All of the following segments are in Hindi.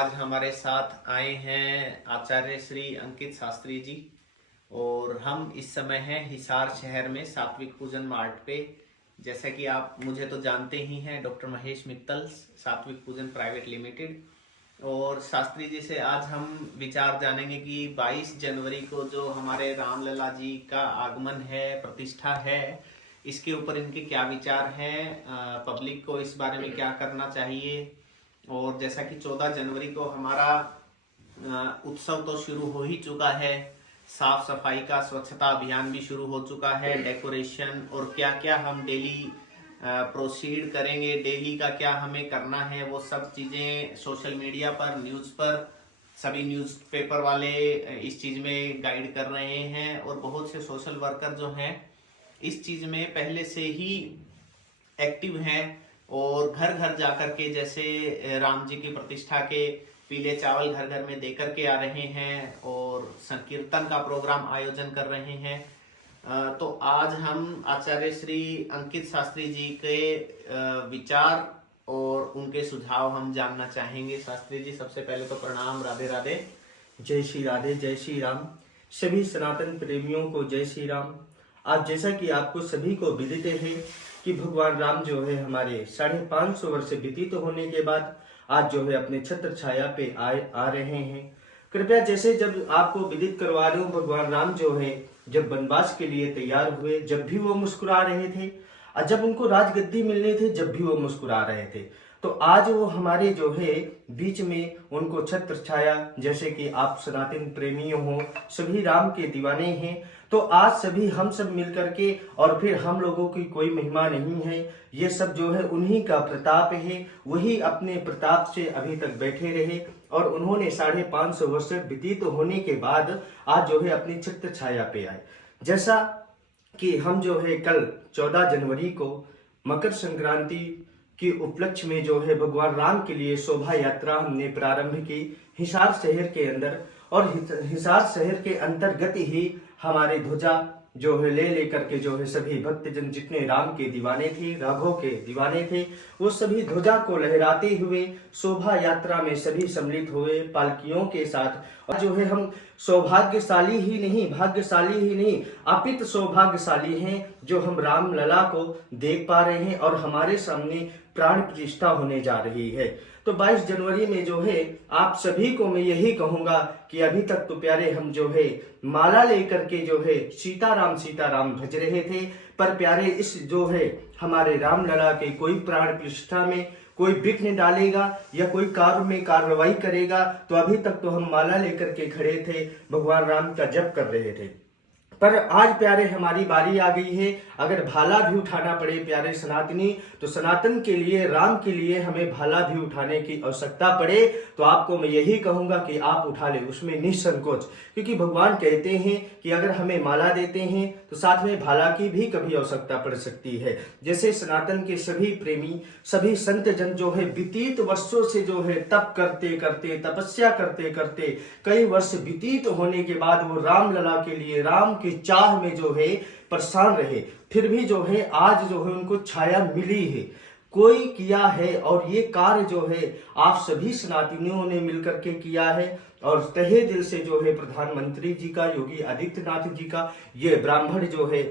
आज हमारे साथ आए हैं आचार्य श्री अंकित शास्त्री जी। और हम इस समय हैं हिसार शहर में सात्विक पूजन मार्ट पे। जैसा कि आप मुझे तो जानते ही हैं, डॉक्टर महेश मित्तल, सात्विक पूजन प्राइवेट लिमिटेड। और शास्त्री जी से आज हम विचार जानेंगे कि 22 जनवरी को जो हमारे रामलला जी का आगमन है, प्रतिष्ठा है, इसके ऊपर इनके क्या विचार हैं, पब्लिक को इस बारे में क्या करना चाहिए। और जैसा कि 14 जनवरी को हमारा उत्सव तो शुरू हो ही चुका है, साफ सफाई का स्वच्छता अभियान भी शुरू हो चुका है, डेकोरेशन और क्या क्या हम डेली प्रोसीड करेंगे, डेली का क्या हमें करना है, वो सब चीज़ें सोशल मीडिया पर, न्यूज़ पर, सभी न्यूज़पेपर वाले इस चीज़ में गाइड कर रहे हैं। और बहुत से सोशल वर्कर जो हैं इस चीज़ में पहले से ही एक्टिव हैं और घर घर जा कर के, जैसे राम जी की प्रतिष्ठा के पीले चावल घर घर में दे करके आ रहे हैं और संकीर्तन का प्रोग्राम आयोजन कर रहे हैं। तो आज हम आचार्य श्री अंकित शास्त्री जी के विचार और उनके सुझाव हम जानना चाहेंगे। शास्त्री जी, सबसे पहले तो प्रणाम, राधे राधे। जय श्री राधे, जय श्री राम। सभी सनातन प्रेमियों को जय श्री राम। आज जैसा कि आपको सभी को विदित है कि भगवान राम जो है हमारे 550 वर्ष व्यतीत होने के बाद आज जो है अपने छत्र छाया पे आ रहे हैं। कृपया, जैसे जब आपको विदित करवा रहा हूँ, भगवान राम जो है जब वनवास के लिए तैयार हुए, जब भी वो मुस्कुरा रहे थे, और जब उनको राजगद्दी मिलने थे, जब भी वो मुस्कुरा रहे थे। तो आज वो हमारे जो है बीच में उनको छत्र छाया, जैसे कि आप सनातन प्रेमी हो, सभी राम के दीवाने हैं, तो आज सभी हम सब मिलकर के, और फिर हम लोगों की कोई महिमा नहीं है, ये सब जो है उन्हीं का प्रताप है। वही अपने प्रताप से अभी तक बैठे रहे और उन्होंने 550 वर्ष व्यतीत होने के बाद आज जो है अपनी छत्र छाया पे आए। जैसा कि हम जो है कल 14 जनवरी को मकर संक्रांति के उपलक्ष्य में जो है भगवान राम के लिए शोभा यात्रा हमने प्रारंभ की हिसार शहर के अंदर, और हिसार शहर के अंतर्गत ही हमारे ध्वजा जो है ले करके जो है सभी भक्तजन जितने राम के दीवाने थे, राघव के दीवाने थे, वो सभी ध्वजा को लहराते हुए शोभा यात्रा में सभी सम्मिलित हुए पालकियों के साथ। और जो है हम सौभाग्यशाली ही नहीं, भाग्यशाली ही नहीं, अपित सौभाग्यशाली हैं जो हम राम लला को देख पा रहे हैं और हमारे सामने प्राण प्रतिष्ठा होने जा रही है। तो 22 जनवरी में जो है आप सभी को मैं यही कहूंगा कि अभी तक तो प्यारे हम जो है माला लेकर के जो है सीताराम भज रहे थे, पर प्यारे इस जो है हमारे राम लला के कोई प्राण प्रतिष्ठा में कोई विघ्न डालेगा या कोई कार्य में कार्रवाई करेगा, तो अभी तक तो हम माला लेकर के खड़े थे, भगवान राम का जप कर रहे थे। पर आज प्यारे हमारी बारी आ गई है। अगर भाला भी उठाना पड़े प्यारे सनातनी, तो सनातन के लिए, राम के लिए हमें भाला भी उठाने की आवश्यकता पड़े तो आपको मैं यही कहूंगा कि आप उठा ले, उसमें निसंकोच। क्योंकि भगवान कहते हैं कि अगर हमें माला देते हैं तो साथ में भाला की भी कभी आवश्यकता पड़ सकती है। जैसे सनातन के सभी प्रेमी, सभी संत जन जो है व्यतीत वर्षों से जो है तप करते करते, तपस्या करते करते कई वर्ष व्यतीत होने के बाद वो राम लला के लिए, राम के चाह में जो है परेशान रहे, फिर भी जो है आज जो है उनको छाया मिली है, कोई किया है। और ये कार्य जो है आप सभी सनातनियों ने मिलकर के किया है, और तहे दिल से जो है प्रधानमंत्री जी का, योगी आदित्यनाथ जी का, ये ब्राह्मण जो है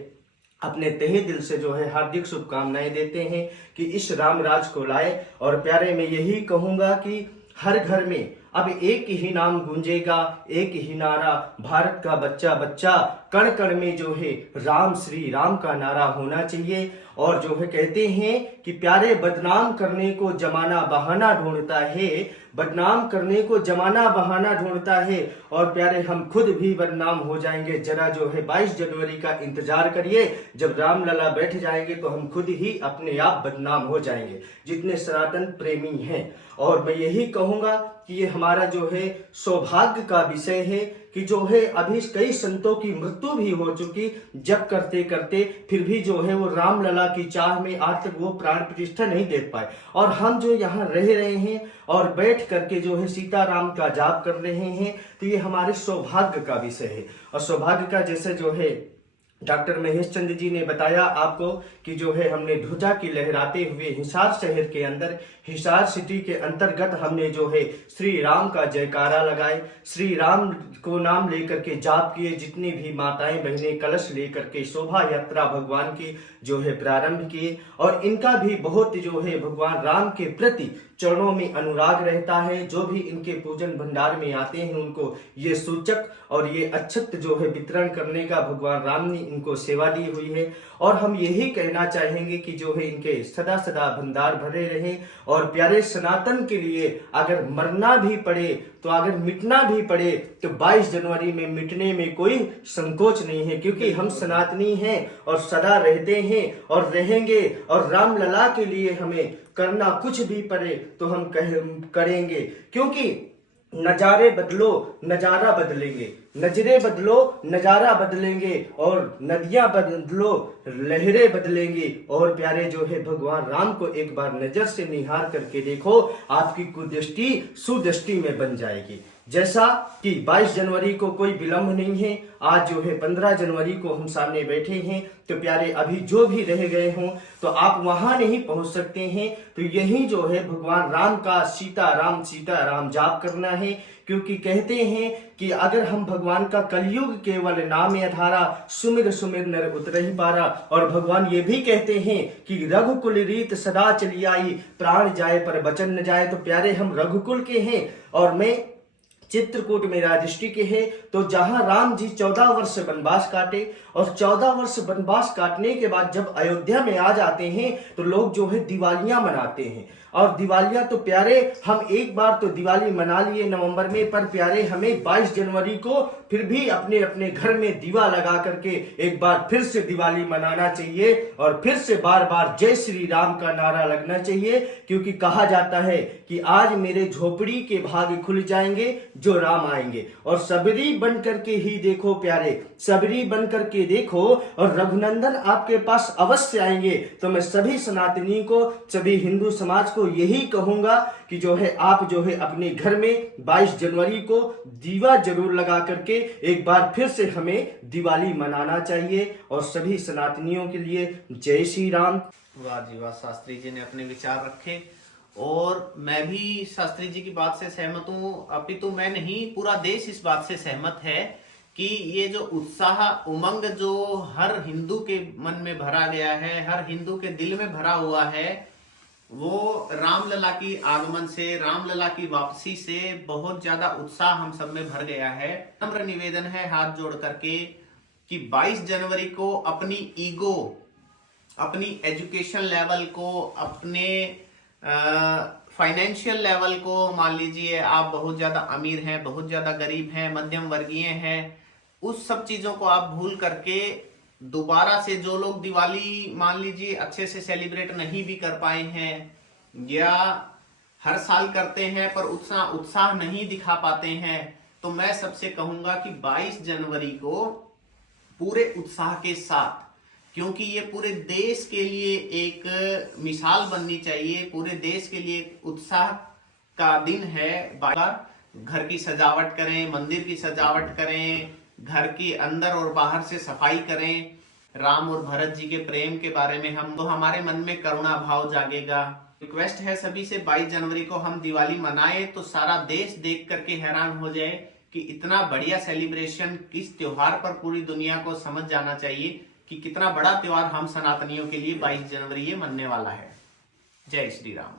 अपने तहे दिल से जो है हार्दिक शुभकामनाएं देते हैं कि इस राम राज को लाए। और प्यारे मैं यही कहूंगा कि हर घर में अब एक ही नाम गूंजेगा, एक ही नारा, भारत का बच्चा बच्चा, कण कण में जो है राम श्री राम का नारा होना चाहिए। और जो है कहते हैं कि प्यारे बदनाम करने को जमाना बहाना ढूंढता है, बदनाम करने को जमाना बहाना ढूंढता है, और प्यारे हम खुद भी बदनाम हो जाएंगे। जरा जो है 22 जनवरी का इंतजार करिए, जब राम लला बैठ जाएंगे तो हम खुद ही अपने आप बदनाम हो जाएंगे, जितने सनातन प्रेमी हैं। और मैं यही कहूंगा कि ये हमारा जो है सौभाग्य का विषय है कि जो है अभी कई संतों की मृत्यु भी हो चुकी, जप करते करते, फिर भी जो है वो राम लला की चाह में आज तक वो प्राण प्रतिष्ठा नहीं देख पाए। और हम जो यहाँ रह रहे हैं और बैठ करके जो है सीताराम का जाप कर रहे हैं, तो ये हमारे सौभाग्य का विषय है। और सौभाग्य का जैसे जो है डॉक्टर महेश चंद्र जी ने बताया आपको कि जो है हमने ध्वजा की लहराते हुए हिसार शहर के अंदर, हिसार सिटी के अंतर्गत हमने जो है श्री राम का जयकारा लगाए, श्री राम को नाम लेकर के जाप किए। जितनी भी माताएं बहनें कलश लेकर के शोभा यात्रा भगवान की जो है प्रारंभ किए, और इनका भी बहुत जो है भगवान राम के प्रति चरणों में अनुराग रहता है। जो भी इनके पूजन भंडार में आते हैं उनको ये सूचक और ये अक्षत जो है वितरण करने का भगवान राम ने इनको सेवा दी हुई है। और हम यही कहना चाहेंगे कि जो है इनके सदा सदा भंडार भरे रहे, और प्यारे सनातन के लिए अगर मरना भी पड़े तो अगर मिटना भी पड़े तो 22 जनवरी में मिटने में कोई संकोच नहीं है, क्योंकि हम सनातनी हैं और सदा रहते हैं और रहेंगे। और राम लला के लिए हमें करना कुछ भी पड़े तो हम करेंगे, क्योंकि नजारे बदलो नजारा बदलेंगे, नजरें बदलो नजारा बदलेंगे, और नदियां बदलो लहरें बदलेंगी। और प्यारे जो है भगवान राम को एक बार नजर से निहार करके देखो, आपकी कुदृष्टि सुदृष्टि में बन जाएगी। जैसा कि 22 जनवरी को कोई विलंब नहीं है, आज जो है 15 जनवरी को हम सामने बैठे हैं, तो प्यारे अभी जो भी रह गए हों तो आप वहां नहीं पहुंच सकते हैं, तो यही जो है भगवान राम का सीता राम जाप करना है। क्योंकि कहते हैं कि अगर हम भगवान का कलयुग केवल नाम आधारा, सुमिर सुमिर नर उतरहि पारा। और भगवान ये भी कहते हैं कि रघुकुल रीत सदा चली आई, प्राण जाए पर वचन न जाए। तो प्यारे हम रघुकुल के हैं और मैं चित्रकूट मेरा डिस्ट्रिक्ट है। तो जहां राम जी 14 वर्ष वनवास काटे, और 14 वर्ष वनवास काटने के बाद जब अयोध्या में आ जाते हैं तो लोग जो है दिवालियां मनाते हैं। और दिवालियां तो प्यारे हम एक बार तो दिवाली मना लिए नवंबर में, पर प्यारे हमें 22 जनवरी को फिर भी अपने अपने घर में दीवा लगा करके एक बार फिर से दिवाली मनाना चाहिए, और फिर से बार बार जय श्री राम का नारा लगना चाहिए। क्योंकि कहा जाता है कि आज मेरे झोपड़ी के भाग खुल जाएंगे जो राम आएंगे। और सबरी बन करके ही देखो प्यारे, सबरी बन करके देखो, और रघुनंदन आपके पास अवश्य आएंगे। तो मैं सभी सनातनी को, सभी हिंदू समाज को यही कहूंगा कि जो है आप जो है अपने घर में 22 जनवरी को दीवा जरूर लगा करके एक बार फिर से हमें दिवाली मनाना चाहिए। और सभी सनातनियों के लिए जय श्री राम। वाह जी वाह, शास्त्री जी ने अपने विचार रखे, और मैं भी शास्त्री जी की बात से सहमत हूँ। अभी तो मैं नहीं, पूरा देश इस बात से सहमत है कि ये जो उत्साह उमंग जो हर हिंदू के मन में भरा गया है, हर हिंदू के दिल में भरा हुआ है, वो रामलला की आगमन से, रामलला की वापसी से बहुत ज्यादा उत्साह हम सब में भर गया है। नम्र निवेदन है हाथ जोड़ करके कि 22 जनवरी को अपनी ईगो, अपनी एजुकेशन लेवल को, अपने फाइनेंशियल लेवल को, मान लीजिए आप बहुत ज्यादा अमीर हैं, बहुत ज्यादा गरीब हैं, मध्यम वर्गीय हैं, उस सब चीजों को आप भूल करके दोबारा से जो लोग दिवाली मान लीजिए अच्छे से सेलिब्रेट नहीं भी कर पाए हैं, या हर साल करते हैं पर उतना उत्साह नहीं दिखा पाते हैं, तो मैं सबसे कहूंगा कि 22 जनवरी को पूरे उत्साह के साथ, क्योंकि ये पूरे देश के लिए एक मिसाल बननी चाहिए, पूरे देश के लिए एक उत्साह का दिन है। घर की सजावट करें, मंदिर की सजावट करें, घर के अंदर और बाहर से सफाई करें। राम और भरत जी के प्रेम के बारे में हम तो हमारे मन में करुणा भाव जागेगा। रिक्वेस्ट है सभी से 22 जनवरी को हम दिवाली मनाएं तो सारा देश देख करके हैरान हो जाए कि इतना बढ़िया सेलिब्रेशन किस त्योहार पर पूरी दुनिया को समझ जाना चाहिए कि कितना बड़ा त्योहार हम सनातनियों के लिए 22 जनवरी ये मनने वाला है। जय श्री राम।